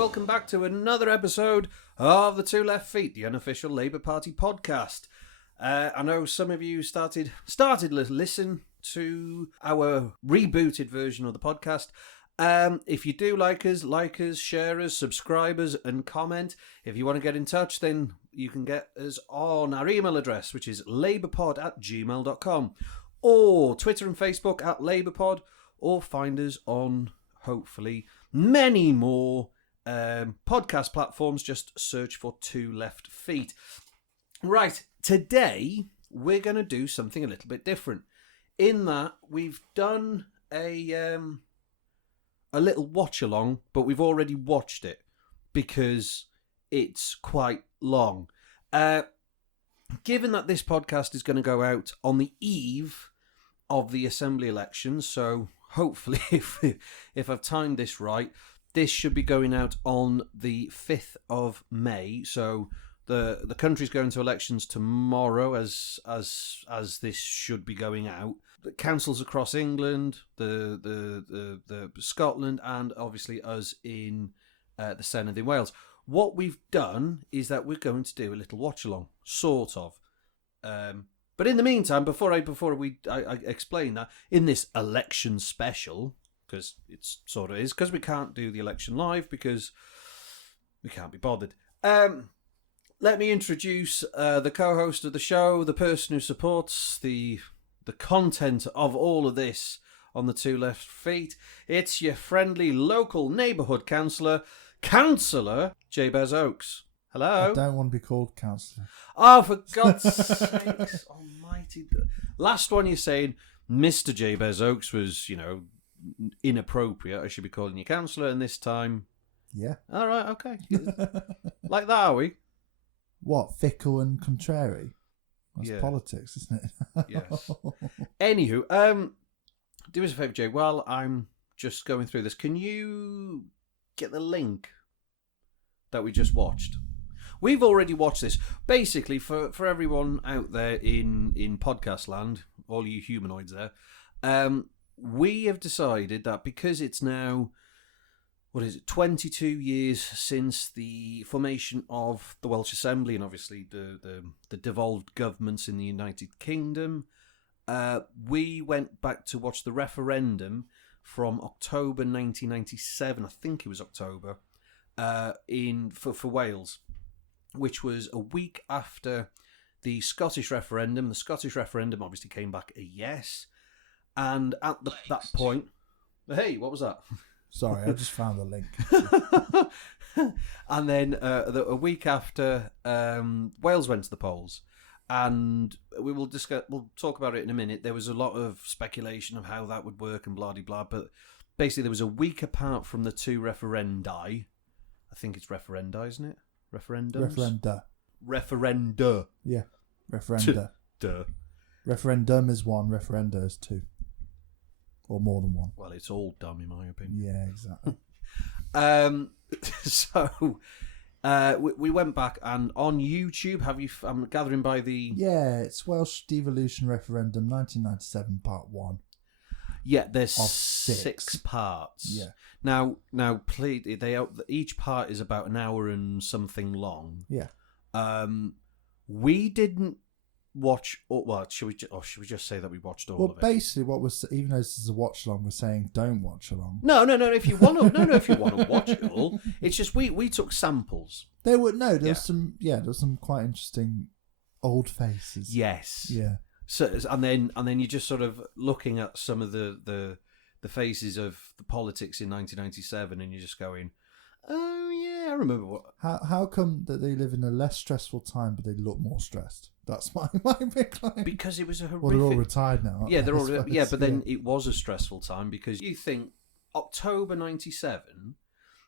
welcome back to another episode of the Two Left Feet, the unofficial Labour Party podcast. I know some of you started to listen to our rebooted version of the podcast. If you do like us, share us, subscribe us, and comment. If you want to get in touch, then you can get us on our email address, which is labourpod@gmail.com, or Twitter and Facebook @labourpod, or find us on, hopefully, many more podcast platforms. Just search for Two Left Feet. Right, today we're going to do something a little bit different. In that we've done a little watch along, but we've already watched it because it's quite long. Given that this podcast is going to go out on the eve of the Assembly elections, so hopefully if I've timed this right, this should be going out on the 5th of May. So the country's going to elections tomorrow as this should be going out. The councils across England, the Scotland, and obviously us in the Senedd in Wales. What we've done is that we're going to do a little watch along, sort of. But in the meantime, before I explain that, in this election special, because it sort of is, because we can't do the election live because we can't be bothered. Let me introduce the co-host of the show, the person who supports the content of all of this on the Two Left Feet. It's your friendly local neighbourhood councillor, Cllr Jabez Oakes. Hello. I don't want to be called councillor. Oh, for God's sakes almighty. Last one you're saying Mr. Jabez Oakes was, inappropriate. I should be calling you councillor, and this time... Yeah. All right, okay. Like that, are we? What, fickle and contrary? That's politics, isn't it? Yes. Anywho, do us a favour, Jay. While I'm just going through this, can you get the link that we just watched? We've already watched this. Basically, for everyone out there in podcast land, all you humanoids there, we have decided that because it's now, 22 years since the formation of the Welsh Assembly and obviously the devolved governments in the United Kingdom, we went back to watch the referendum from October 1997, I think it was October, for Wales, which was a week after the Scottish referendum. The Scottish referendum obviously came back a yes, and at that point... Hey, what was that? Sorry, I just found the link. And then a week after, Wales went to the polls, and we'll talk about it in a minute. There was a lot of speculation of how that would work and blah de blah, but basically there was a week apart from the two referendi. I think it's referenda, isn't it? Referendums? Referenda. Yeah, referenda. Duh. Referendum is one, referenda is two. Or more than one. Well, it's all dumb in my opinion. Yeah, exactly. So we went back, and on YouTube, I'm gathering by the... Yeah, it's Welsh Devolution Referendum 1997 Part 1. Yeah, there's six parts. Yeah. Now, please, each part is about an hour and something long. Yeah. We didn't watch... should we just say that we watched all of it? Well, basically, even though this is a watch along, we're saying don't watch along. No. If you want to watch it all, it's just we took samples. There was some quite interesting old faces. Yes. Yeah. So and then you're just sort of looking at some of the faces of the politics in 1997, and you're just going, oh yeah, I remember what. How come that they live in a less stressful time, but they look more stressed? That's my big claim. Because it was a horrific... Well, they're all retired now. Yeah, they're all... Yeah, but then it was a stressful time because you think October 97,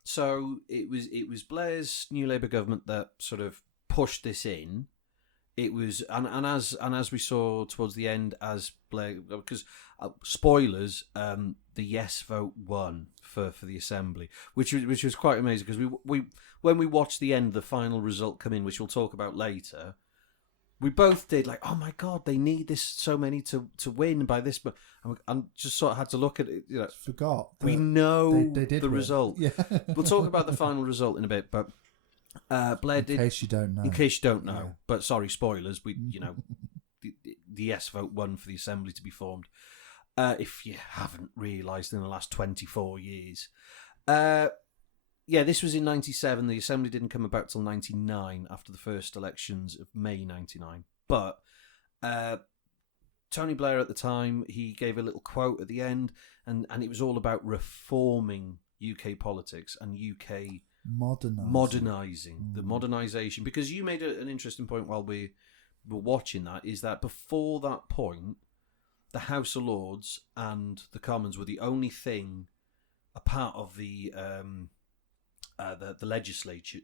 so it was Blair's New Labour government that sort of pushed this in. It was and as we saw towards the end, as Blair, because spoilers, the yes vote won for the Assembly, which was quite amazing because we when we watched the end, the final result come in, which we'll talk about later. We both did, like, oh my God, they need this so many to win by this, but and just sort of had to look at it. Forgot. We know they did the win. result. Yeah. We'll talk about the final result in a bit, but Blair did. In case you don't know. In case you don't know, but sorry, spoilers. The yes vote won for the Assembly to be formed. If you haven't realised in the last 24 years. This was in 97. The Assembly didn't come about till 99 after the first elections of May 99. But Tony Blair at the time, he gave a little quote at the end, and it was all about reforming UK politics and UK modernising, the modernisation. Because you made an interesting point while we were watching that, is that before that point, the House of Lords and the Commons were the only thing, a part of the legislature,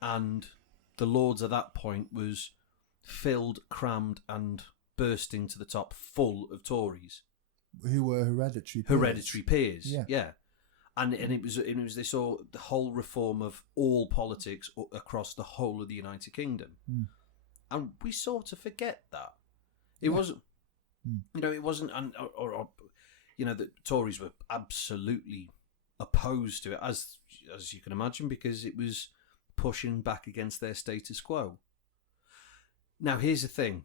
and the Lords at that point was filled, crammed, and bursting to the top, full of Tories who were hereditary peers. Yeah. And it was this the whole reform of all politics across the whole of the United Kingdom, and we sort of forget that it wasn't. It wasn't, or the Tories were absolutely opposed to it, as you can imagine, because it was pushing back against their status quo. Now, here's the thing.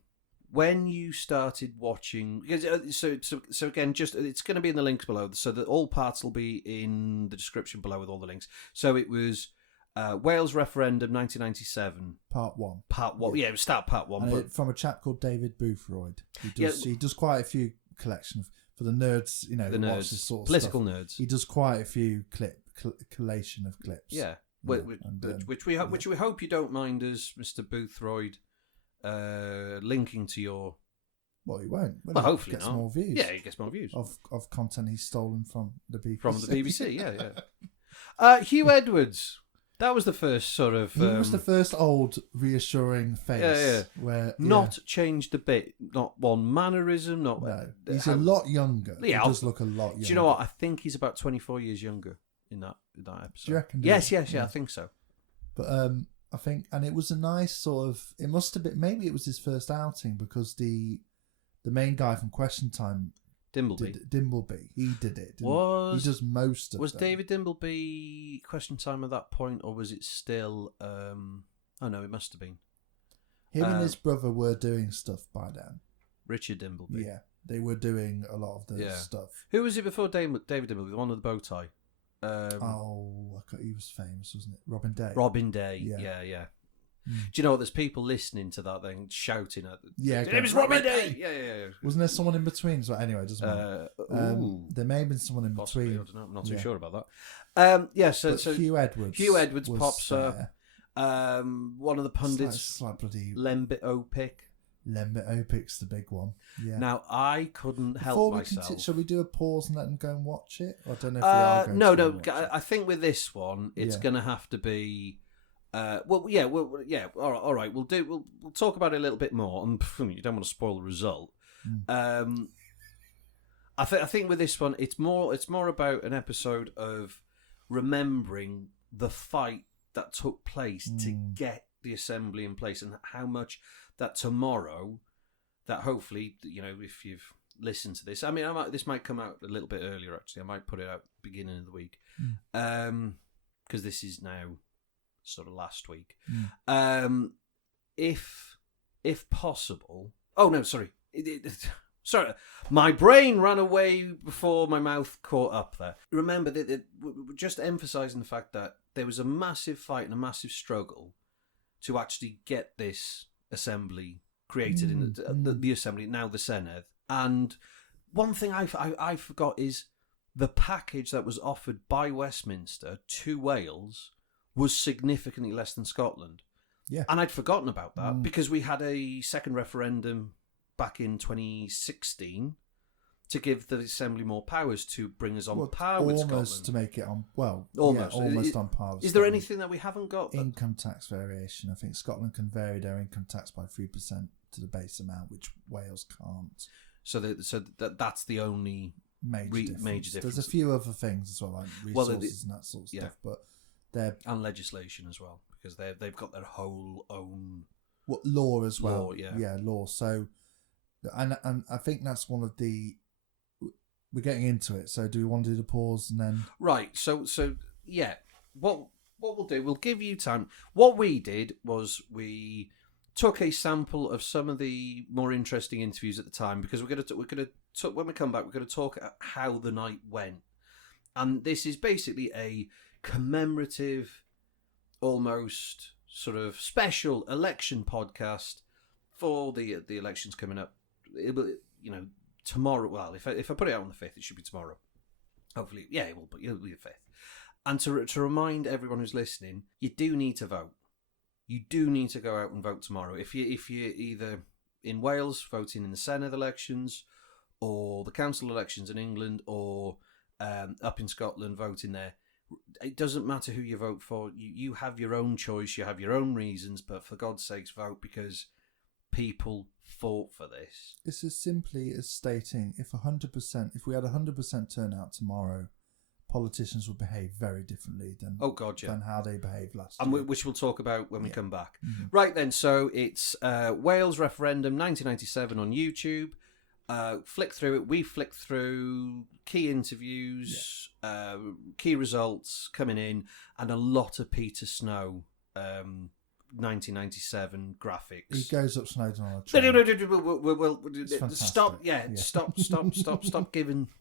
When you started watching... So again, just it's going to be in the links below, so that all parts will be in the description below with all the links. So it was Wales referendum 1997. Part 1. Part 1. Yeah, it was start part 1. And from a chap called David Boothroyd. He does quite a few collections for the nerds, the nerds, this sort of political stuff. Nerds. He does quite a few collation of clips. Yeah. Which we hope you don't mind us, Mr. Boothroyd, linking to your... Well, he won't. Well, hopefully he gets not. More views. Yeah, he gets more views. Of content he's stolen from the BBC. From the BBC, yeah. Hugh Edwards. That was the first sort of... He was the first old, reassuring face. Yeah. Where, not changed a bit. Not one mannerism. Not. No. He's a lot younger. Yeah, he does look a lot younger. Do you know what? I think he's about 24 years younger in that episode. Do you reckon? Yes, I think so. But I think... And it was a nice sort of... It must have been... Maybe it was his first outing, because the main guy from Question Time... Dimbleby. He did it. He does most of it. Was David Dimbleby Question Time at that point, or was it still... Oh, no, it must have been. Him and his brother were doing stuff by then. Richard Dimbleby. Yeah, they were doing a lot of the stuff. Who was it before David Dimbleby, the one with the bow tie? He was famous, wasn't it? Robin Day. Robin Day, yeah. Do you know what? There's people listening to that then shouting at them. Yeah, it was Robin Day! Yeah. Wasn't there someone in between? So anyway, it doesn't matter. There may have been someone in Possibly, between. I don't know. I'm not too sure about that. So Hugh Edwards pops up. One of the pundits, like bloody Lembit Opic. Lembit Opic's the big one. Yeah. Now, I couldn't help myself. Shall we do a pause and let them go and watch it? I don't know if we are going to watch it. I think with this one, it's going to have to be... all right. We'll talk about it a little bit more, and you don't want to spoil the result. I think with this one, it's more about an episode of remembering the fight that took place to get the Assembly in place, and how much that tomorrow, that hopefully, if you've listened to this, this might come out a little bit earlier. Actually, I might put it out beginning of the week, because this is now sort of last week. If possible. Oh no, sorry. Sorry, my brain ran away before my mouth caught up there. Remember that we're just emphasising the fact that there was a massive fight and a massive struggle to actually get this Assembly created in the Assembly, now the Senedd. And one thing I forgot is the package that was offered by Westminster to Wales was significantly less than Scotland. Yeah. And I'd forgotten about that because we had a second referendum back in 2016 to give the Assembly more powers to bring us on par with Scotland. Almost to make it on, almost on par with Is there anything that we haven't got? Income tax variation. I think Scotland can vary their income tax by 3% to the base amount, which Wales can't. So that's the only major difference. There's a few other things as well, like resources and that sort of stuff, but they're... And legislation as well, because they've got their whole own What law as well? Law, law. So, and I think that's one of the. We're getting into it. So, do we want to do the pause and then? Right. So yeah. What we'll do? We'll give you time. What we did was we took a sample of some of the more interesting interviews at the time, because we're gonna when we come back, we're gonna talk about how the night went, and this is basically a commemorative, almost sort of special election podcast for the elections coming up. Tomorrow. Well, if I put it out on the 5th, it should be tomorrow. Hopefully, yeah, it will. But it'll be the 5th. And to remind everyone who's listening, you do need to vote. You do need to go out and vote tomorrow. If you're either in Wales voting in the Senedd elections, or the council elections in England, or up in Scotland voting there, it doesn't matter who you vote for. You have your own choice. You have your own reasons. But for God's sakes, vote, because people fought for this. It's as simply as stating if we had 100% turnout tomorrow, politicians would behave very differently than how they behaved last year. And which we'll talk about when we come back. Mm-hmm. Right then, so it's Wales referendum 1997 on YouTube. Flick through it. We flick through key interviews, key results coming in, and a lot of Peter Snow 1997 graphics. He goes up Snowdon on a train.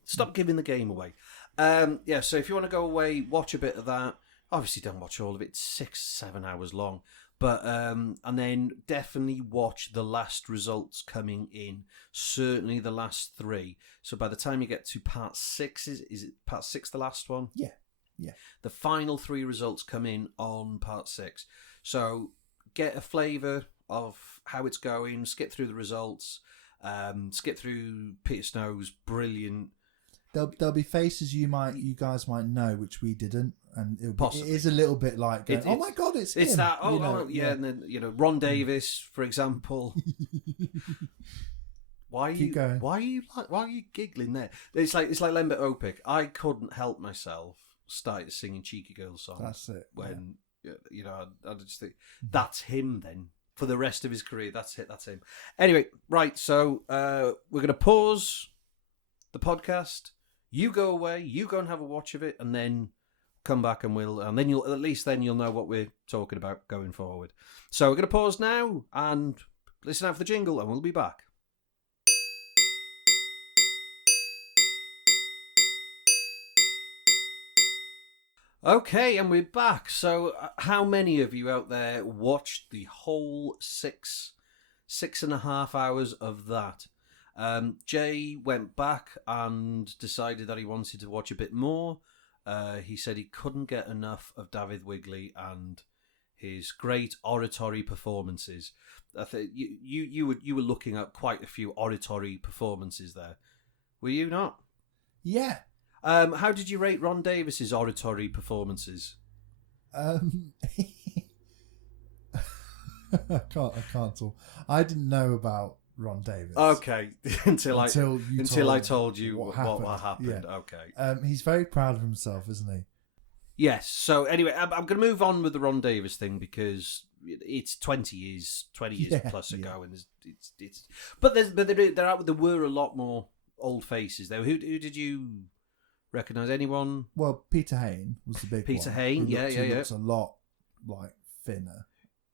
Stop giving the game away. So if you want to go away, watch a bit of that. Obviously don't watch all of it, it's 6-7 hours long. But and then definitely watch the last results coming in. Certainly the last 3. So by the time you get to part 6, is it part 6 the last one? Yeah. The final 3 results come in on part 6. So get a flavour of how it's going. Skip through the results. Skip through Peter Snow's brilliant. There'll be faces you guys might know which we didn't, and it is a little bit like going, oh my god, it's him. That. And then Ron Davis, for example. Why are you giggling there? It's like Lembit Opik. I couldn't help myself. Started singing Cheeky Girl songs. That's it. When I just think that's him. Then for the rest of his career, that's it. That's him. Anyway, right. So we're gonna pause the podcast. You go away, you go and have a watch of it, and then come back and you'll know what we're talking about going forward. So we're going to pause now and listen out for the jingle, and we'll be back. Okay, and we're back. So how many of you out there watched the whole 6.5 hours of that? Jay went back and decided that he wanted to watch a bit more. He said he couldn't get enough of Dafydd Wigley and his great oratory performances. I think you were looking at quite a few oratory performances there. Were you not? Yeah. How did you rate Ron Davis's oratory performances? I can't talk. I didn't know about Ron Davis. Okay, until I told you what happened. Yeah. Okay. He's very proud of himself, isn't he? Yes. So anyway, I'm going to move on with the Ron Davis thing because it's 20 years plus ago, and there were a lot more old faces there. Who did you recognise? Anyone? Well, Peter Hain was the big one. Peter Hain, He looks a lot like thinner.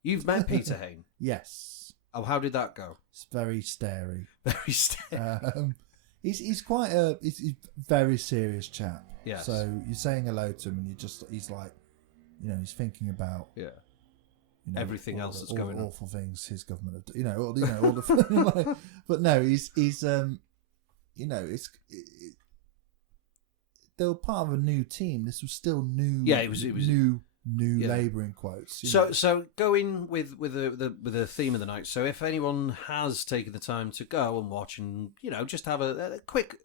You've met Peter Hain? Yes. Oh, how did that go? It's very starey. Very starey. He's quite a very serious chap. Yeah. So you're saying hello to him, and he's like, he's thinking about everything else that's going on, awful things his government have done. All the but no, he's they were part of a new team. This was still new. Yeah, it was new Labour in quotes. So going with the theme of the night. So if anyone has taken the time to go and watch and just have a quick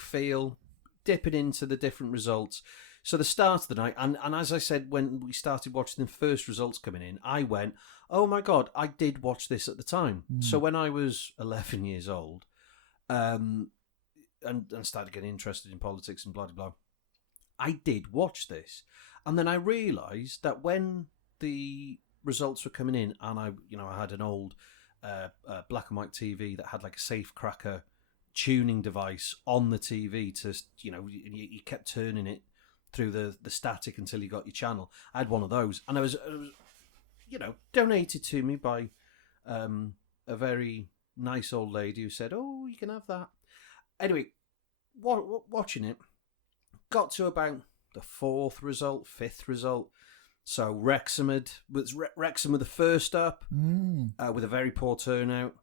feel, dipping into the different results. So the start of the night, and as I said when we started watching the first results coming in, I went, oh my god, I did watch this at the time. So when I was 11 years old, and started getting interested in politics and blah blah blah, I did watch this. And then I realised that when the results were coming in, and I had an old black and white TV that had like a safecracker tuning device on the TV to, you kept turning it through the static until you got your channel. I had one of those, and it was donated to me by a very nice old lady who said, "Oh, you can have that." Anyway, watching it, got to about the fifth result. So Wrexham were the first up with a very poor turnout.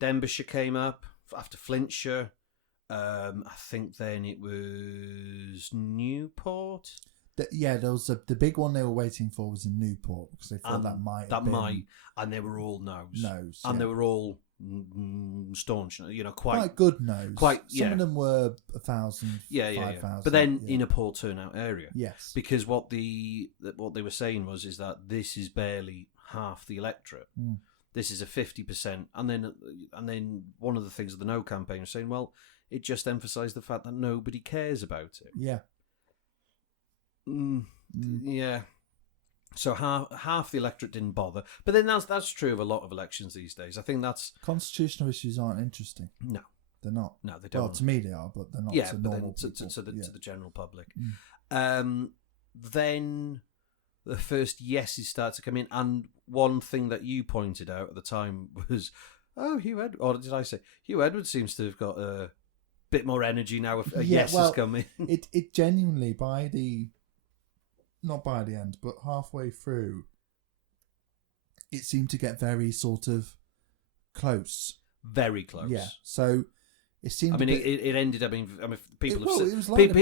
Denbighshire came up after Flintshire. I think then it was Newport. There was the big one they were waiting for was in Newport because they thought that might, and they were all no's, and they were all staunch, quite good no's. Some of them were 1,000, 5,000. But then in a poor turnout area, yes, because what they were saying is that this is barely half the electorate. This is a 50%, and then one of the things of the No campaign was saying, well, it just emphasised the fact that nobody cares about it. Yeah. Yeah. So half the electorate didn't bother, but then that's true of a lot of elections these days. I think that's constitutional issues aren't interesting. No, they're not. No, they don't. Well, to me they are, but they're not. Yeah, to but normal then people. to the general public. Then the first yeses start to come in, and one thing that you pointed out at the time was, Hugh Edwards, or did I say Hugh Edwards seems to have got a bit more energy now if a yes has come in. It genuinely not by the end, but halfway through, it seemed to get very sort of close. Very close. Yeah. So it seemed. It ended up. People have. It was like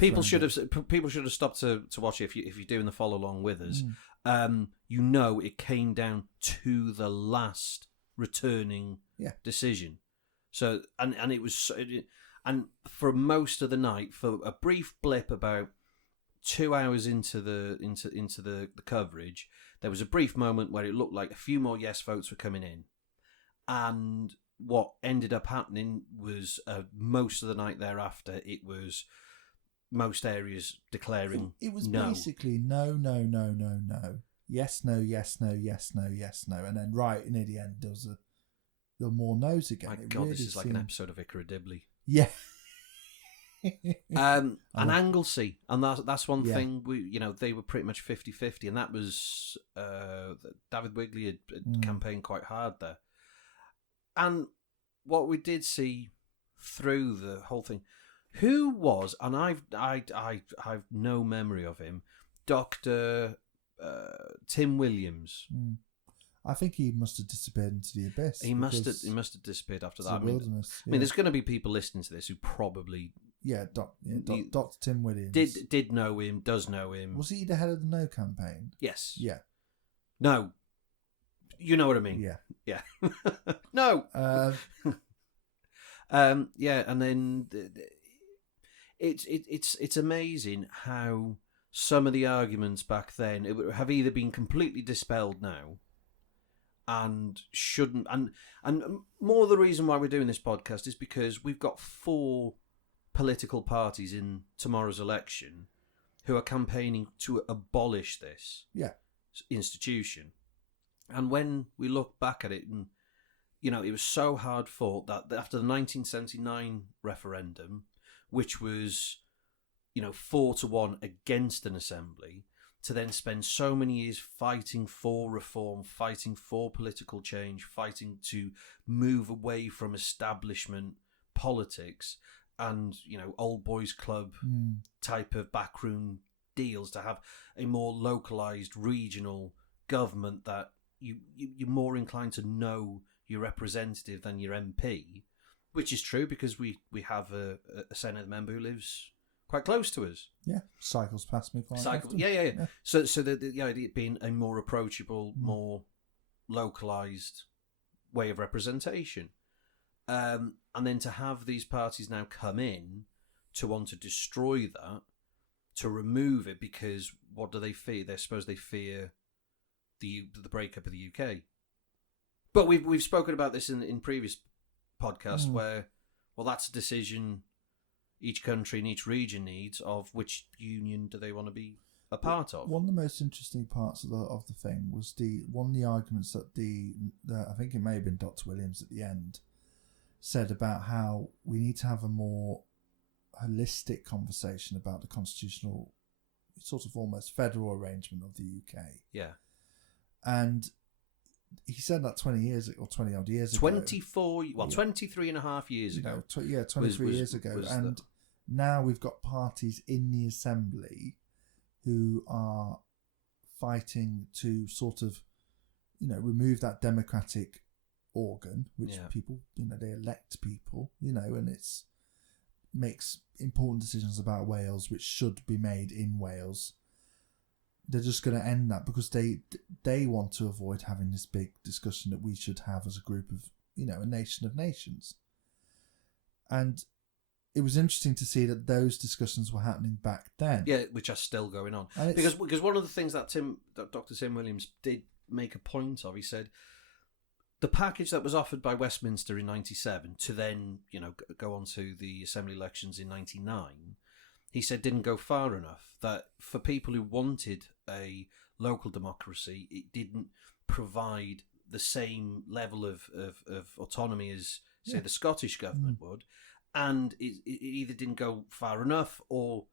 people should have stopped to watch it if you're doing the follow along with us. It came down to the last returning decision. So and it was and for most of the night, for a brief blip about 2 hours into the coverage, there was a brief moment where it looked like a few more yes votes were coming in, and what ended up happening was most of the night thereafter, it was most areas declaring it was no. Basically no, yes, no, yes, no, yes, no, yes, no, and then near the end there were more no's again. My God, really this is like an episode of Vicar of Dibley. Yeah. And Anglesey, and that's one thing they were pretty much 50-50, and that was David Wigley had campaigned quite hard there. And what we did see through the whole thing, who was, and I've no memory of him, Dr. Tim Williams. I think he must have disappeared into the abyss. He must have disappeared after that. Wilderness. I mean, there's going to be people listening to this who probably. Dr. Tim Williams did know him, does know him. Was he the head of the No campaign? Yes. Yeah. No. You know what I mean? Yeah. No. Yeah, and then it's amazing how some of the arguments back then have either been completely dispelled now, and shouldn't, and more the reason why we're doing this podcast is because we've got 4 political parties in tomorrow's election who are campaigning to abolish this institution. And when we look back at it, and it was so hard fought that after the 1979 referendum, which was 4-1 against an assembly, to then spend so many years fighting for reform, fighting for political change, fighting to move away from establishment politics and old boys club type of backroom deals, to have a more localized regional government that you're more inclined to know your representative than your MP, which is true because we have a Senate member who lives quite close to us. Yeah, cycles past me quite often. Yeah. So the idea being a more approachable, more localized way of representation. And then to have these parties now come in to want to destroy that, to remove it, because what do they fear? They fear the breakup of the UK. But we've spoken about this in previous podcasts where, well, that's a decision each country and each region needs of which union do they want to be a part of. One of the most interesting parts of the thing was one of the arguments that I think it may have been Dr. Williams at the end said about how we need to have a more holistic conversation about the constitutional sort of almost federal arrangement of the UK. Yeah. And he said that 20 odd years ago. 23 and a half years ago. 23 years ago. And now we've got parties in the Assembly who are fighting to sort of, remove that democratic organ, which people, they elect people, and it's makes important decisions about Wales, which should be made in Wales. They're just going to end that because they want to avoid having this big discussion that we should have as a group of, a nation of nations. And it was interesting to see that those discussions were happening back then. Yeah, which are still going on. Because one of the things that Dr. Tim Williams did make a point of, he said, the package that was offered by Westminster in 97 to then, go on to the Assembly elections in 99, he said didn't go far enough. That for people who wanted a local democracy, it didn't provide the same level of autonomy as, say, the Scottish government would. And it either didn't go far enough or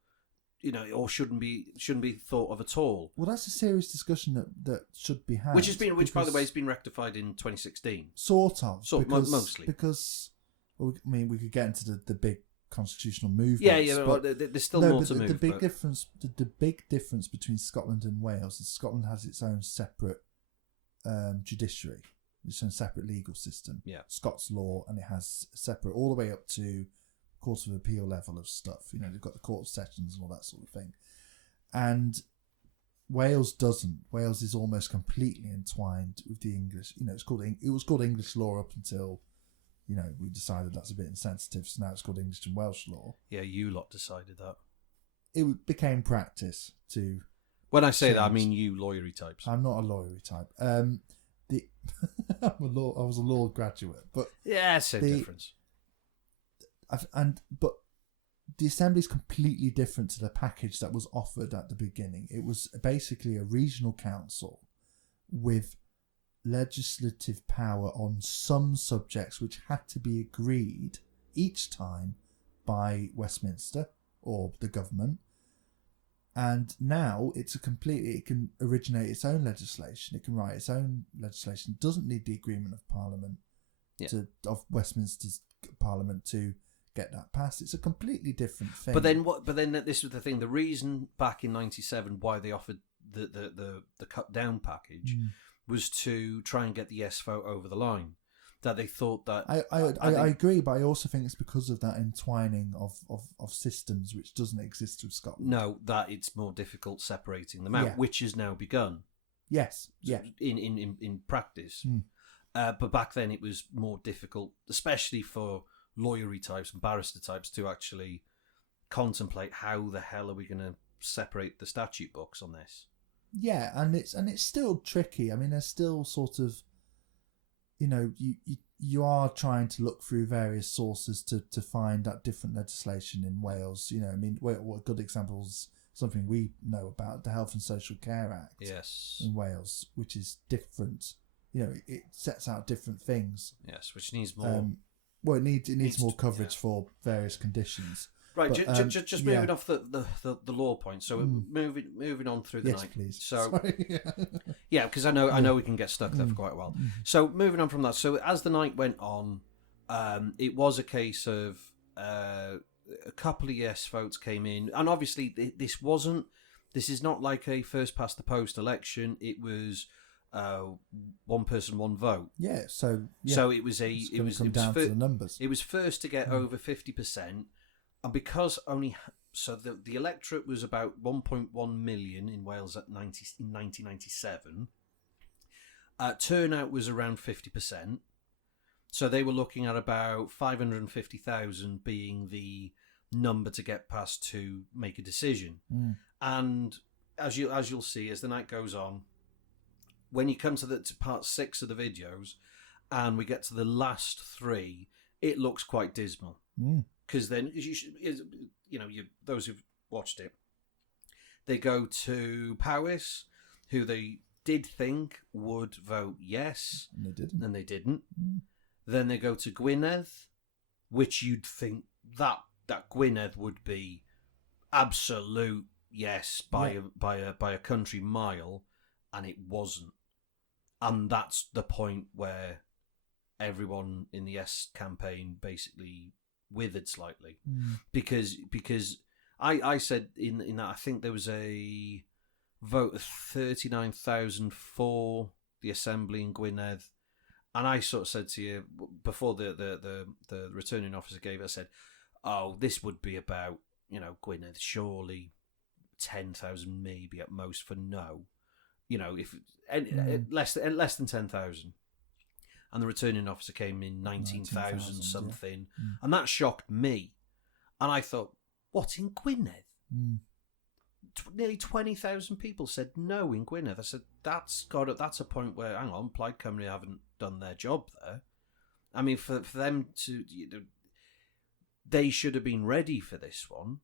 or shouldn't be thought of at all. Well, that's a serious discussion that should be had. Which by the way, has been rectified in 2016. Mostly. Because, we could get into the big constitutional movements. Yeah, but there's still more to move. The big difference between Scotland and Wales is Scotland has its own separate judiciary, its own separate legal system. Yeah. Scots law, and it has separate all the way up to Court of Appeal level of stuff. They've got the Court of Sessions and all that sort of thing. And Wales doesn't. Wales is almost completely entwined with the English. It was called English law up until, we decided that's a bit insensitive. So now it's called English and Welsh law. Yeah, you lot decided that. It became practice to. When I say that, I mean you lawyery types. I'm not a lawyery type. I was a law graduate, but yeah, same difference. But the Assembly is completely different to the package that was offered at the beginning. It was basically a regional council with legislative power on some subjects which had to be agreed each time by Westminster or the government. And now it can originate its own legislation. It can write its own legislation. It doesn't need the agreement of Parliament, of Westminster's Parliament to get that passed. It's a completely different thing. But then this was the thing. The reason back in 97 why they offered the cut down package was to try and get the yes vote over the line. That they thought that I agree, but I also think it's because of that entwining of systems which doesn't exist with Scotland. No, that it's more difficult separating them out, which has now begun. Yes, yeah. In practice, but back then it was more difficult, especially for lawyery types and barrister types, to actually contemplate how the hell are we going to separate the statute books on this. Yeah, and it's still tricky. I mean, there's still sort of, you are trying to look through various sources to find that different legislation in Wales. What good examples? Something we know about, the Health and Social Care Act. Yes. In Wales, which is different. It sets out different things. Yes, which needs more. It needs more coverage for various conditions. Right, but, just moving off the law point. So moving on through the night. Please. So sorry. yeah, because I know we can get stuck there for quite a while. So moving on from that. So as the night went on, it was a case of a couple of yes votes came in, and obviously this is not like a first past the post election. It was one person, one vote. Yeah. So it was to the numbers. It was first to get over 50%. And because the electorate was about 1.1 million in Wales in 1997, turnout was around 50%. So they were looking at about 550,000 being the number to get past to make a decision. And as you'll see as the night goes on, when you come to part 6 of the videos, and we get to the last 3, it looks quite dismal. Because then, those who've watched it, They go to Powys, who they did think would vote yes. And they didn't. Then they go to Gwynedd, which you'd think that Gwynedd would be absolute yes by a country mile, and it wasn't. And that's the point where everyone in the Yes campaign basically withered slightly, because I said in that I think there was a vote of 39,000 for the Assembly in Gwynedd, and I sort of said to you before the returning officer gave it, I said, oh, this would be about, Gwynedd, surely 10,000 maybe at most for no, if less than 10,000. And the returning officer came in 19,000 something, and that shocked me. And I thought, what, in Gwynedd? Nearly 20,000 people said no in Gwynedd. I said, that's a point where, hang on, Plaid Cymru haven't done their job there. I mean, for them to, they should have been ready for this one,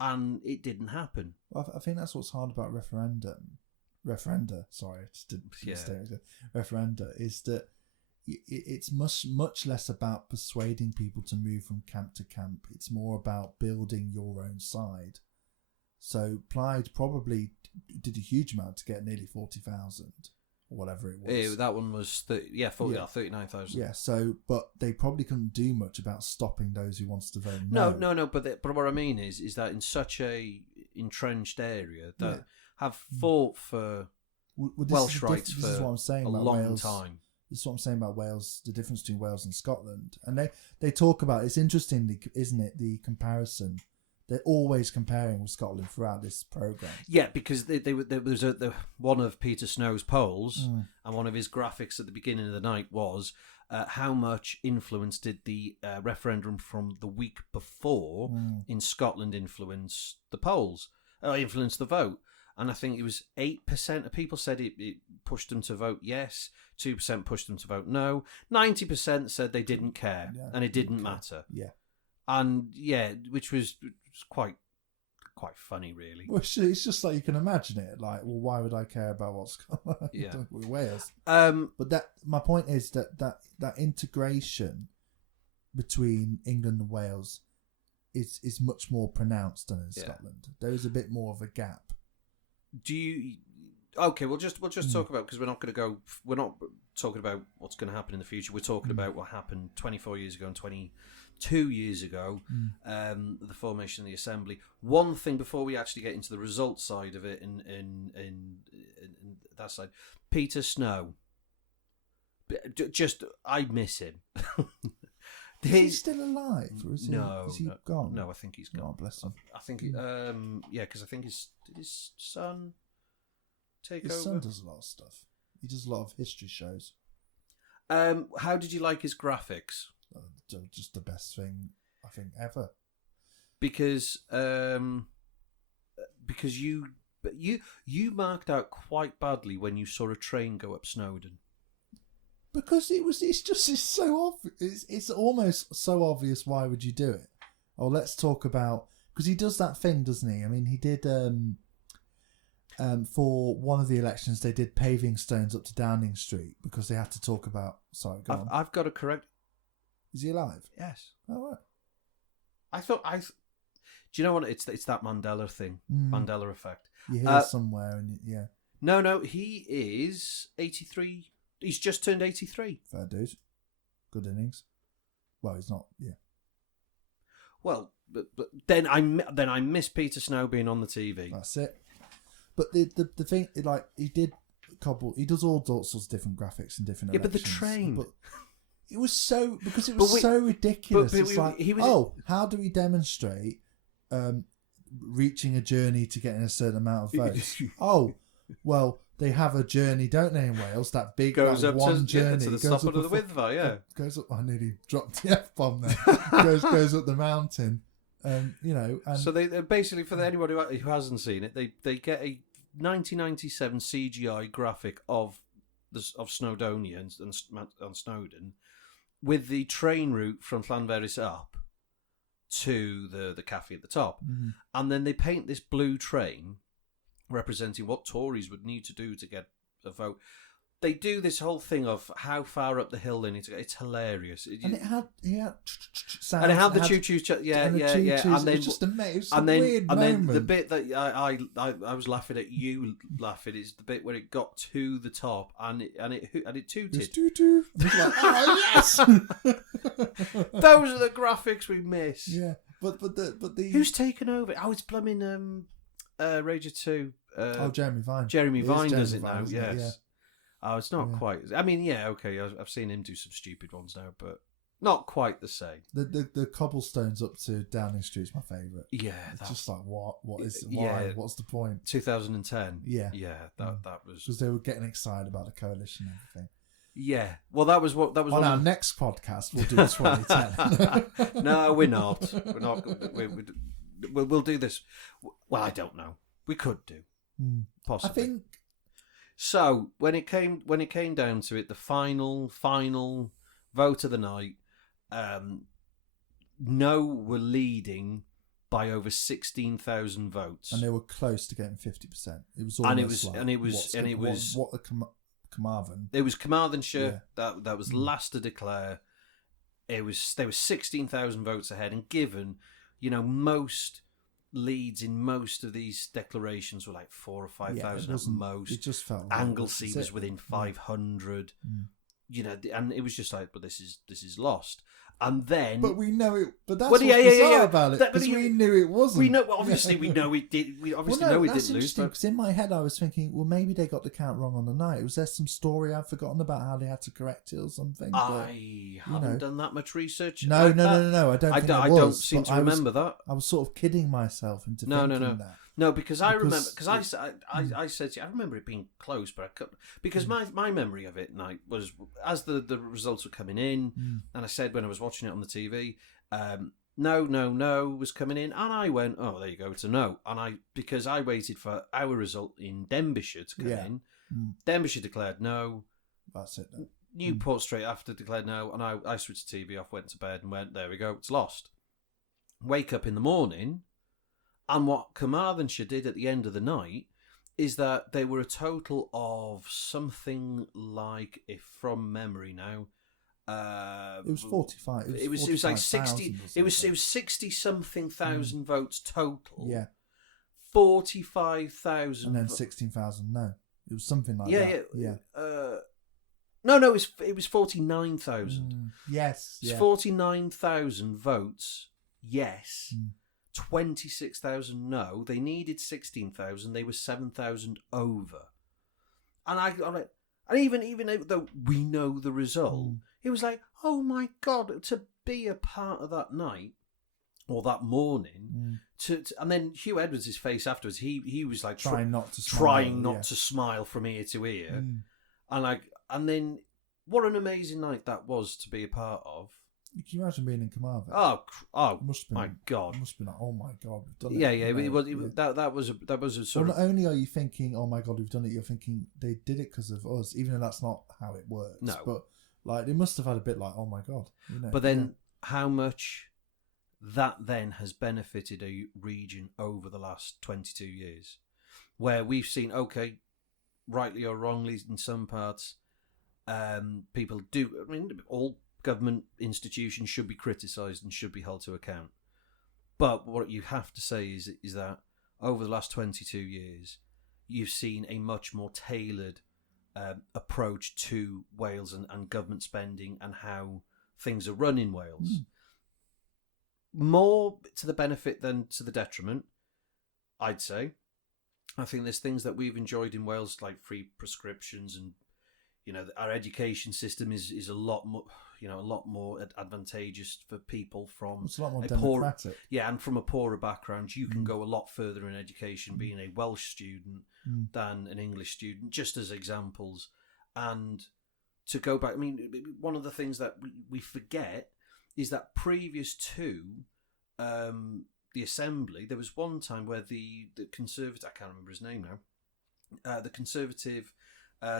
and it didn't happen. Well, I think that's what's hard about referenda, sorry, I just didn't mistake. Referenda is that it's much less about persuading people to move from camp to camp. It's more about building your own side. So Plaid probably did a huge amount to get nearly 40,000 or whatever it was. Yeah, that one was 39,000. Yeah. So, but they probably couldn't do much about stopping those who wanted to vote no. No. But what I mean is that in such a entrenched area that have fought for Welsh rights for a long time. This is what I'm saying about Wales, the difference between Wales and Scotland. And they talk about, it's interesting, isn't it, the comparison. They're always comparing with Scotland throughout this programme. Yeah, because there was one of Peter Snow's polls, and one of his graphics at the beginning of the night was how much influence did the referendum from the week before in Scotland influence the polls, influence the vote. And I think it was 8% of people said it pushed them to vote yes, 2% pushed them to vote no, 90% said they didn't care, and it didn't matter. Yeah. And which was quite funny, really. Well, it's just like you can imagine it. Like, well, why would I care about what's going on with Wales? But my point is that integration between England and Wales is much more pronounced than in Scotland. There is a bit more of a gap. Do you? Okay, we'll just talk about, because we're not talking about what's going to happen in the future. We're talking about what happened 24 years ago and 22 years ago, the formation of the Assembly. One thing before we actually get into the results side of it, in that side, Peter Snow. I miss him. Is he still alive, or is he gone? No, I think he's gone. Oh, bless him. I think, because I think did his son take over? His son does a lot of stuff. He does a lot of history shows. How did you like his graphics? Just the best thing, I think, ever. Because you marked out quite badly when you saw a train go up Snowdon. Because it's so obvious. It's almost so obvious. Why would you do it? Oh, let's talk about, because he does that thing, doesn't he? I mean, he did for one of the elections. They did paving stones up to Downing Street because they had to talk about. Sorry, go on. I've got to correct. Is he alive? Yes. Oh, right. Do you know what? It's that Mandela thing, Mandela effect. You hear somewhere, and No, he is 83. He's just turned 83. Fair dude. Good innings. Well, he's not. Yeah. Well, but then I miss Peter Snow being on the TV. That's it. But the thing, like, he does all sorts of different graphics and different. Yeah, but the train. But it was so so ridiculous. It's like, how do we demonstrate reaching a journey to getting a certain amount of votes? Well, they have a journey, don't they, in Wales? That big goes up one journey. To the top of the Wyddfa, goes up. I nearly dropped the F-bomb there. goes up the mountain, and. So they basically, for anybody who hasn't seen it, they get a 1997 CGI graphic of Snowdonians and Snowdon, with the train route from Llanberis up to the cafe at the top, and then they paint this blue train representing what Tories would need to do to get a vote. They do this whole thing of how far up the hill they need to go. It's hilarious. And it had sounds, and it had the choo-choo, yeah. And then, it was just amazing. And then the bit that I was laughing at you laughing is the bit where it got to the top and it tooted. It's toot. Like, oh yes! Those are the graphics we miss. Yeah, but the who's taken over? Oh, it's plumbing Rager 2. Jeremy Vine. Jeremy Vine does it Vine, now. Yes. Yeah. Oh, it's not quite. I mean, yeah, okay. I've seen him do some stupid ones now, but not quite the same. The cobblestones up to Downing Street's my favourite. Yeah, it's just like what is why? Yeah, what's the point? 2010. Yeah, that was because they were getting excited about the coalition and everything. Yeah, well, that was on our next podcast. We'll do 2010. No, we're not. We're not. We'll do this. Well, I don't know. We could do possibly. I think. So when it came down to it, the final vote of the night, No were leading by over 16,000 votes, and they were close to getting 50%. It was Carmarthen. It was Carmarthenshire that was last to declare. There was 16,000 votes ahead, and given, most leads in most of these declarations were like 4,000 or 5,000 at most. It just felt like Anglesey was within 500. And it was just like, but this is lost. And then, but we know it. But that's what's bizarre about it, because we knew it wasn't. We know. Well, obviously, we know it did. We obviously know it didn't lose. Because in my head, I was thinking, well, maybe they got the count wrong on the night. Was there some story I'd forgotten about how they had to correct it or something? I haven't done that much research. No. I don't seem to remember that. I was sort of kidding myself into thinking that. No, because I remember, I said to you, I remember it being close, but I couldn't, because my memory of it was as the results were coming in, and I said when I was watching it on the TV, no was coming in, and I went, oh, there you go, it's a no, and because I waited for our result in Denbighshire to come in, Denbighshire declared no, that's it. Then. Newport straight after declared no, and I switched the TV off, went to bed, and went, there we go, it's lost. Wake up in the morning. And what Carmarthenshire did at the end of the night is that they were a total of something like, if from memory now, it was 45. It was like 60. It was 60 something thousand votes total. Yeah, 45,000, and then 16,000. No, it was something like that. Yeah. No, it was 49,000. Yes, it's 49,000 votes. Yes. 26,000 no. They needed 16,000. They were 7,000 over. And even though we know the result, it was like, oh my God, to be a part of that night or that morning. And then Hugh Edwards' face afterwards, he was like trying not to smile from ear to ear, and then what an amazing night that was to be a part of. Can you imagine being in Carmarthen? Oh, must have been, my God! It must have been like, oh my God, we've done it. Yeah. That was a sort of. Not only are you thinking, oh my God, we've done it, you're thinking they did it because of us, even though that's not how it works. No, but like they must have had a bit like, oh my God. But then, how much that then has benefited a region over the last 22 years, where we've seen, okay, rightly or wrongly in some parts, people do. I mean, all government institutions should be criticised and should be held to account. But what you have to say is that over the last 22 years, you've seen a much more tailored approach to Wales and government spending and how things are run in Wales. More to the benefit than to the detriment, I'd say. I think there's things that we've enjoyed in Wales, like free prescriptions, and our education system is a lot more advantageous for people from it's a lot more democratic. And from a poorer background, you can go a lot further in education being a Welsh student than an English student, just as examples. And to go back, I mean, one of the things that we forget is that previous to the Assembly, there was one time where the Conservative, I can't remember his name now, the Conservative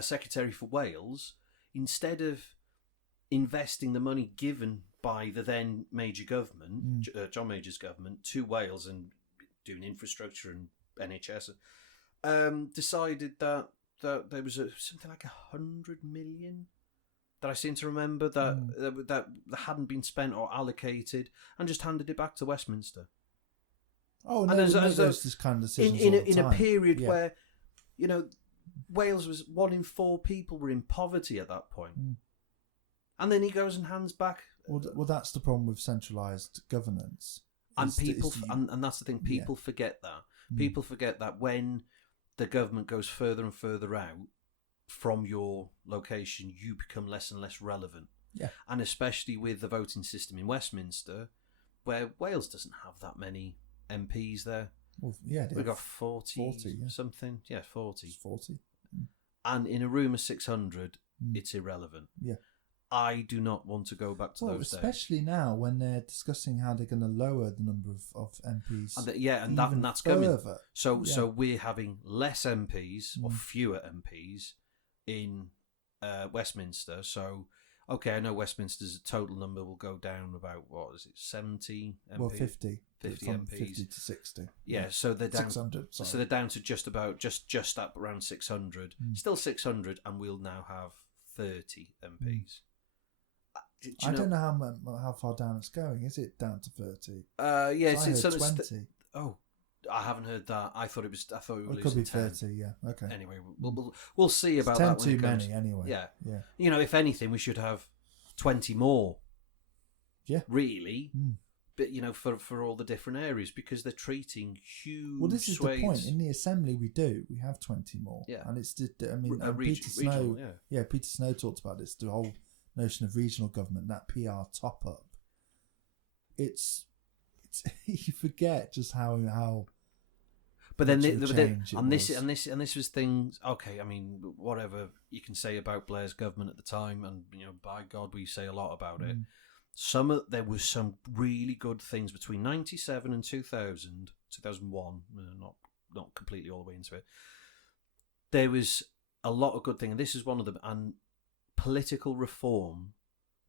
Secretary for Wales, instead of investing the money given by the then Major government, John Major's government, to Wales and doing infrastructure and NHS, decided that there was something like 100 million that I seem to remember that hadn't been spent or allocated, and just handed it back to Westminster. Oh no! There's this kind of decisions in a period where, Wales was 1 in 4 people were in poverty at that point, and then he goes and hands back. Well, that's the problem with centralised governance, and and that's the thing. People forget that. People forget that when the government goes further and further out from your location, you become less and less relevant. Yeah. And especially with the voting system in Westminster, where Wales doesn't have that many MPs there. Well, yeah, we've got 40 something. Yeah, 40. It's 40. And in a room of 600, it's irrelevant. Yeah. I do not want to go back to those days. Especially now when they're discussing how they're going to lower the number of MPs. And that's coming. So we're having less MPs or fewer MPs in Westminster. So, okay, I know Westminster's total number will go down about, 70 MPs? Well, 50. 50 from MPs. 50 to 60. Yeah, so they're down 600, so they're down to just up around 600. Still 600, and we'll now have 30 MPs. I don't know how far down it's going. Is it down to 30? It's 20. I haven't heard that. I thought it was. It could be 30. Yeah. Okay. Anyway, we'll see about 10 that. When too it comes. many anyway. Yeah. If anything, we should have 20 more. Yeah. Really. But for all the different areas, because they're treating huge. Well, this is swathes. the point. In the assembly, we have 20 more. Yeah. And it's Peter Snow. Peter Snow talked about this. The whole notion of regional government, that PR top up. It's you forget just how. But then, this was things. Okay, I mean, whatever you can say about Blair's government at the time, and by God, we say a lot about it. There was some really good things between 97 and 2001. Not completely all the way into it. There was a lot of good things, and this is one of them. And political reform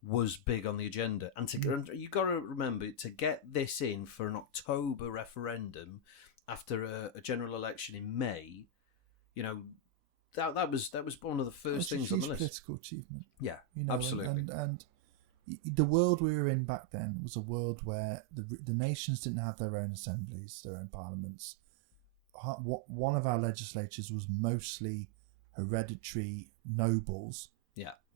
was big on the agenda. And you got to remember, to get this in for an October referendum after a general election in May, that was one of the first things on the list. Political achievement. Yeah, absolutely. And the world we were in back then was a world where the nations didn't have their own assemblies, their own parliaments. One of our legislatures was mostly hereditary nobles,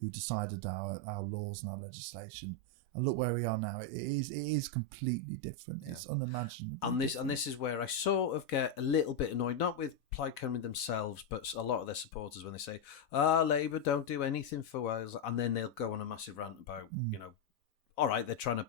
who decided our laws and our legislation. And look where we are now. It is completely different. It's unimaginable. And this is where I sort of get a little bit annoyed, not with Plaid Cymru themselves, but a lot of their supporters, when they say, Labour don't do anything for Wales, and then they'll go on a massive rant about, all right, they're trying to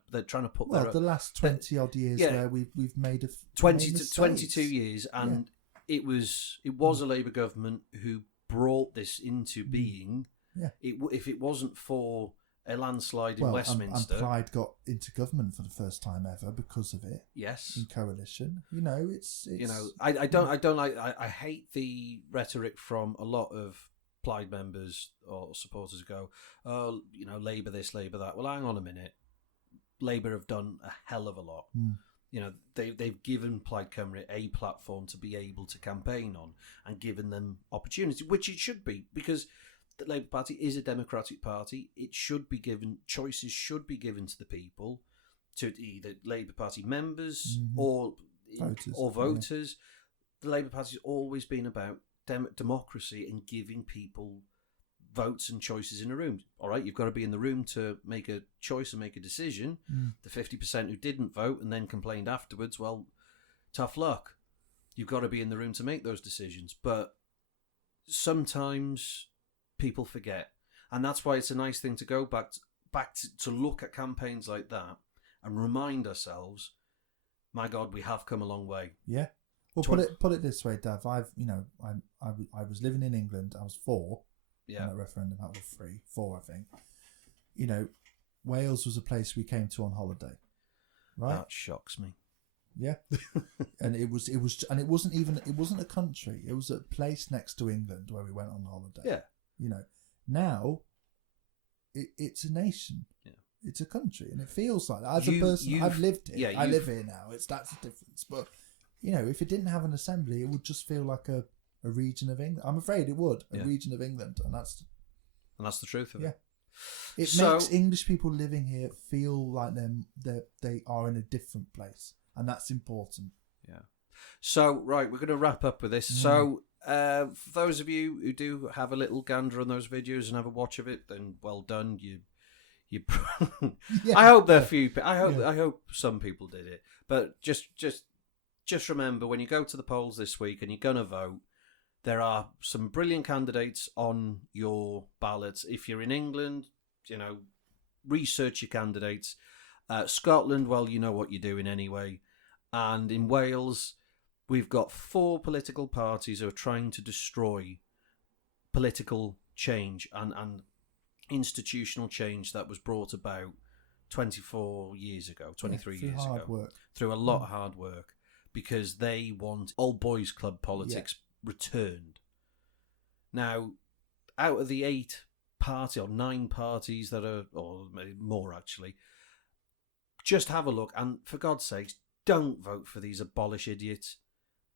put the last 20 odd years where we've made 22 years, and it was a Labour government who brought this into being. Yeah. If it wasn't for a landslide in Westminster, and Plaid got into government for the first time ever because of it. Yes, in coalition. It's I hate the rhetoric from a lot of Plaid members or supporters who go, Labour this, Labour that. Well, hang on a minute. Labour have done a hell of a lot. They've given Plaid Cymru a platform to be able to campaign on, and given them opportunity, which it should be, because the Labour Party is a democratic party. It should be given, choices should be given to the people, to either Labour Party members or voters. The Labour Party has always been about democracy and giving people votes and choices in a room. All right, you've got to be in the room to make a choice and make a decision. The 50% who didn't vote and then complained afterwards, well, tough luck. You've got to be in the room to make those decisions. But sometimes people forget, and that's why it's a nice thing to go back to look at campaigns like that and remind ourselves, my God, we have come a long way. Yeah. Well, put it this way, Dav. I was living in England. I was 4 in that referendum. I was 4, I think. Wales was a place we came to on holiday. Right. That shocks me. Yeah. And it wasn't a country. It was a place next to England where we went on holiday. Yeah. Now it's a nation. Yeah. It's a country, and it feels like that. As a person, I've lived here. I live here now. That's the difference. But if it didn't have an assembly, it would just feel like a a region of England. I'm afraid it would, a region of England, and that's the truth of it. It makes English people living here feel like they are in a different place, and that's important. Yeah. So, right, we're going to wrap up with this. So, for those of you who do have a little gander on those videos and have a watch of it, then well done. You I hope there are few. I hope some people did it, but just remember, when you go to the polls this week and you're going to vote, there are some brilliant candidates on your ballots. If you're in England, research your candidates. Scotland, well, you know what you're doing anyway. And in Wales, we've got 4 political parties who are trying to destroy political change and institutional change that was brought about 23 years ago, through a lot of hard work, because they want old boys club politics returned. Now, out of the 9 parties that are, or maybe more actually, just have a look, and for God's sakes, don't vote for these abolish idiots.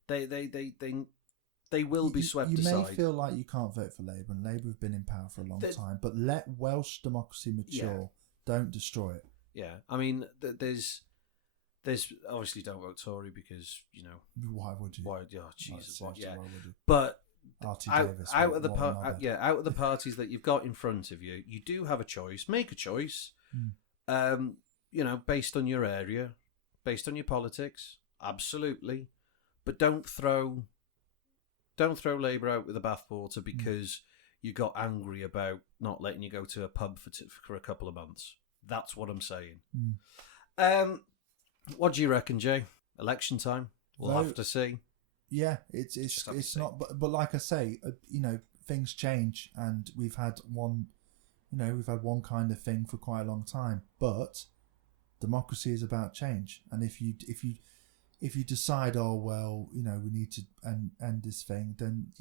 They will be swept aside. You may feel like you can't vote for Labour, and Labour have been in power for a long time, but let Welsh democracy mature. Don't destroy it. Yeah, I mean, there's obviously don't vote Tory because why would you? Why? Oh, Jesus, why would you? But out of the parties that you've got in front of you, you do have a choice. Make a choice. Based on your area, based on your politics, absolutely. But don't throw Labour out with the bathwater because you got angry about not letting you go to a pub for a couple of months. That's what I'm saying. What do you reckon, Jay? Election time? We'll have to see. Yeah, it's not. But like I say, things change, and we've had one kind of thing for quite a long time. But democracy is about change, and if you decide, we need to end this thing, then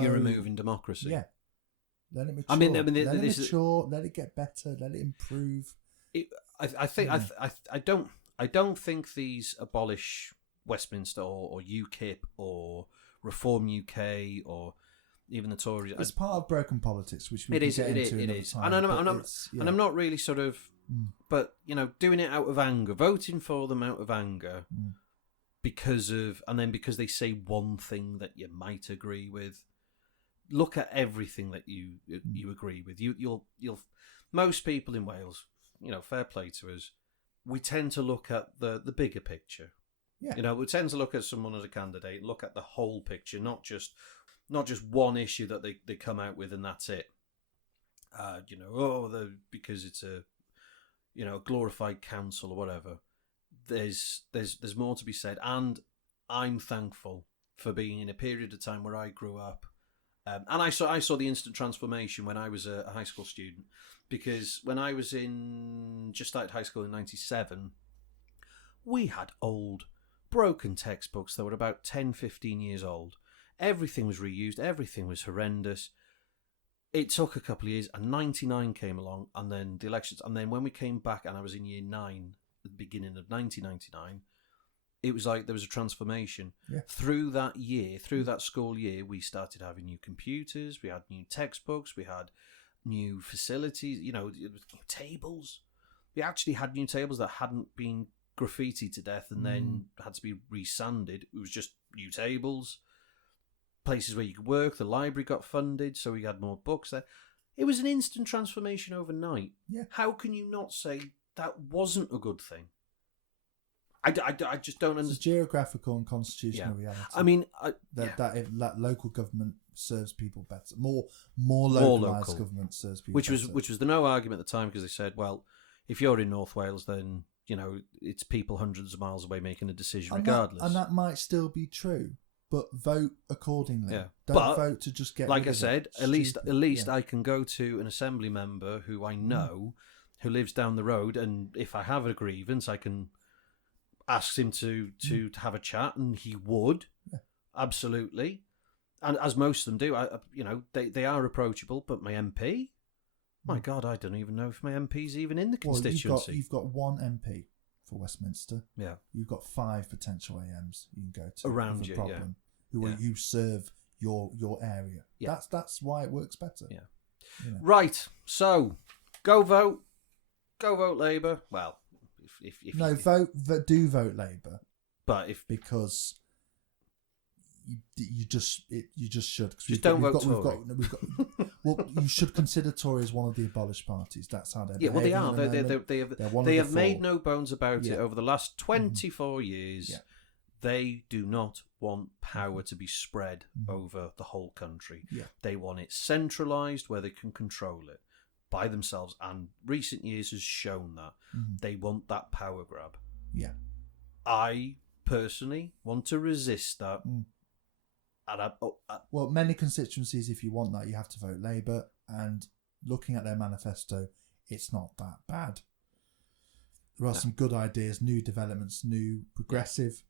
you're removing democracy. Yeah, let it mature. Let it get better. Let it improve. I don't think these abolish Westminster or UKIP or Reform UK or even the Tories. It's part of broken politics, which we it is. And I'm not really sort of. But doing it out of anger, voting for them out of anger, because they say one thing that you might agree with. Look at everything that you agree with. You'll most people in Wales, fair play to us. We tend to look at the bigger picture. Yeah. We tend to look at someone as a candidate, look at the whole picture, not just one issue that they come out with and that's it. Because it's a glorified council or whatever. There's more to be said, and I'm thankful for being in a period of time where I grew up, and I saw the instant transformation when I was a high school student, because when I was just started high school in '97, we had old, broken textbooks that were about 10, 15 years old. Everything was reused. Everything was horrendous. It took a couple of years, and 99 came along, and then the elections. And then when we came back, and I was in year 9, at the beginning of 1999, it was like there was a transformation. Yeah. Through that year, through that school year, we started having new computers, we had new textbooks, we had new facilities, new tables. We actually had new tables that hadn't been graffitied to death and then had to be resanded. It was just new tables. Places where you could work, the library got funded, so we had more books there. It was an instant transformation overnight. Yeah. How can you not say that wasn't a good thing? I just don't understand. It's a geographical and constitutional reality. I mean, that local government serves people better. More localised government serves people better. Which was the no argument at the time, because they said, well, if you're in North Wales, then it's people hundreds of miles away making a decision regardless. And that might still be true. But vote accordingly. Yeah. Don't vote to just get. Like I said, at least I can go to an assembly member who I know, who lives down the road, and if I have a grievance, I can ask him to have a chat, and he would, absolutely, and as most of them do. They are approachable. But my MP, my God, I don't even know if my MP's even in the constituency. You've got one MP. For Westminster, yeah, you've got 5 potential AMs you can go to around you. Yeah. who serve your area. Yeah. That's why it works better. Yeah. You know. Right. So go vote Labour. Well, if do vote Labour. But because you just should. Just don't vote Tory. Well, you should consider Tory as one of the abolished parties. That's how they're behaving. Yeah, well, they are. They have made no bones about it over the last 24 years. Yeah. They do not want power to be spread over the whole country. Yeah. They want it centralised where they can control it by themselves. And recent years has shown that. They want that power grab. Yeah. I personally want to resist that. And well, many constituencies, if you want that, you have to vote Labour. And looking at their manifesto, it's not that bad. There are some good ideas, new developments, new progressive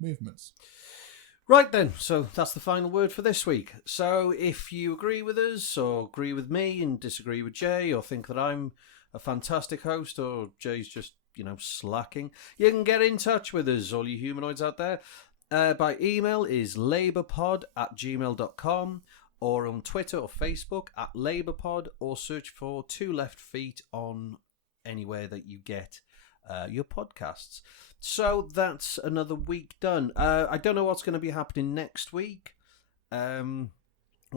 movements. Right then, so that's the final word for this week. So if you agree with us or agree with me and disagree with Jay or think that I'm a fantastic host or Jay's just, slacking, you can get in touch with us, all you humanoids out there. By email is labourpod@gmail.com or on Twitter or Facebook @labourpod, or search for Two Left Feet on anywhere that you get your podcasts. So that's another week done. I don't know what's going to be happening next week. We'll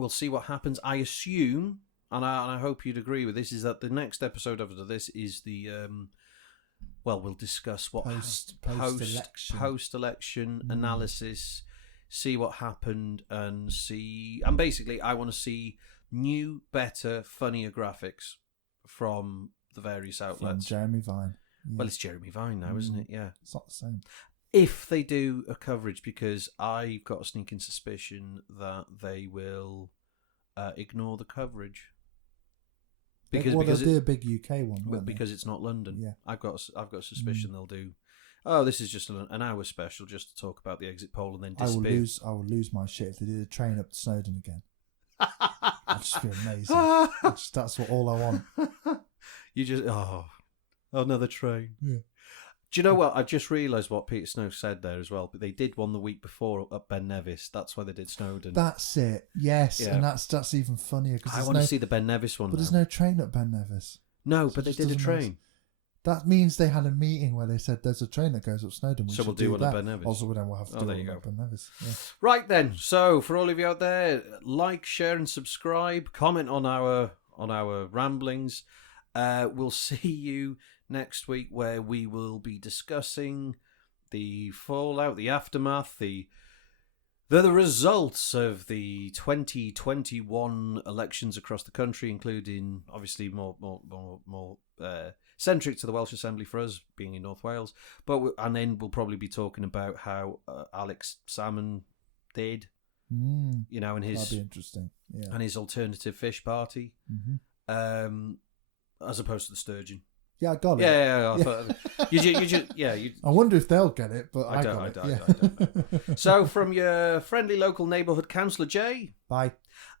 see what happens. I assume, and I hope you'd agree with this, is that the next episode after this is the we'll discuss what post-election analysis, see what happened, and basically I want to see new, better, funnier graphics from the various outlets. From Jeremy Vine. Yeah. Well, it's Jeremy Vine now, isn't it? Yeah. It's not the same. If they do a coverage, because I've got a sneaking suspicion that they will ignore the coverage. Because they'll do a big UK one, because it's not London. Yeah. I've got a suspicion they'll do. Oh, this is just an hour special just to talk about the exit poll and then disappear. I will lose my shit if they did a train up to Snowdon again. I'd just feel amazing. That's all I want. You just another train. Yeah. Do you know what? I've just realised what Peter Snow said there as well. But they did one the week before at Ben Nevis. That's why they did Snowdon. That's it. Yes, yeah. And that's even funnier. I want to see the Ben Nevis one. But there's no train at Ben Nevis. No, but they did a train. That means they had a meeting where they said there's a train that goes up Snowdon. So we'll do one at Ben Nevis. Also, then we'll have to do one at Ben Nevis. Yeah. Right then. So for all of you out there, like, share, and subscribe. Comment on our ramblings. We'll see you next week, where we will be discussing the fallout, the aftermath, the results of the 2021 elections across the country, including obviously more centric to the Welsh Assembly for us, being in North Wales. And then we'll probably be talking about how Alex Salmon did, and his that'd be interesting, and his alternative fish party, as opposed to the sturgeon. Yeah, I got it. Yeah. I wonder if they'll get it, but I don't know. So from your friendly local neighbourhood councillor Jay. Bye.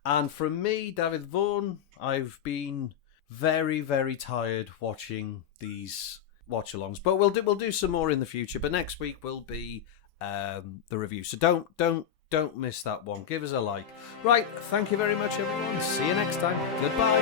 And from me, Dafydd Vaughan, I've been very, very tired watching these watch-alongs. But we'll do some more in the future. But next week will be the review. So don't miss that one. Give us a like. Right, thank you very much, everyone. See you next time. Goodbye.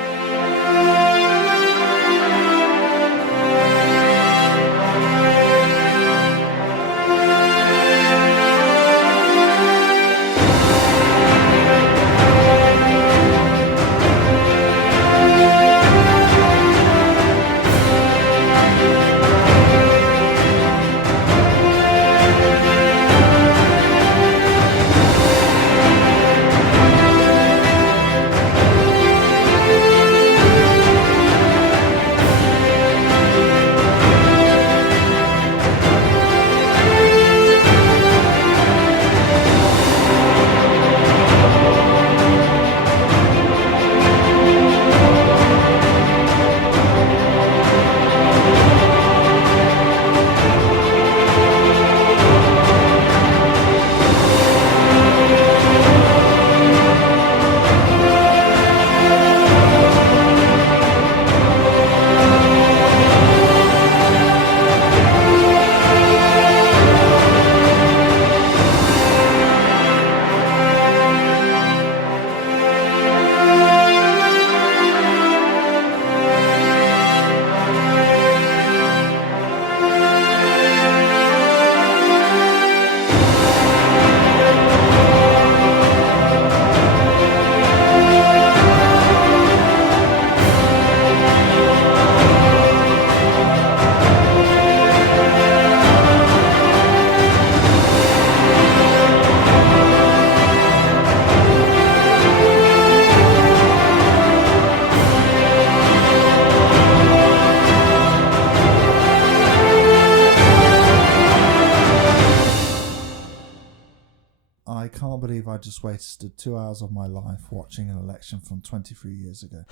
just wasted 2 hours of my life watching an election from 23 years ago.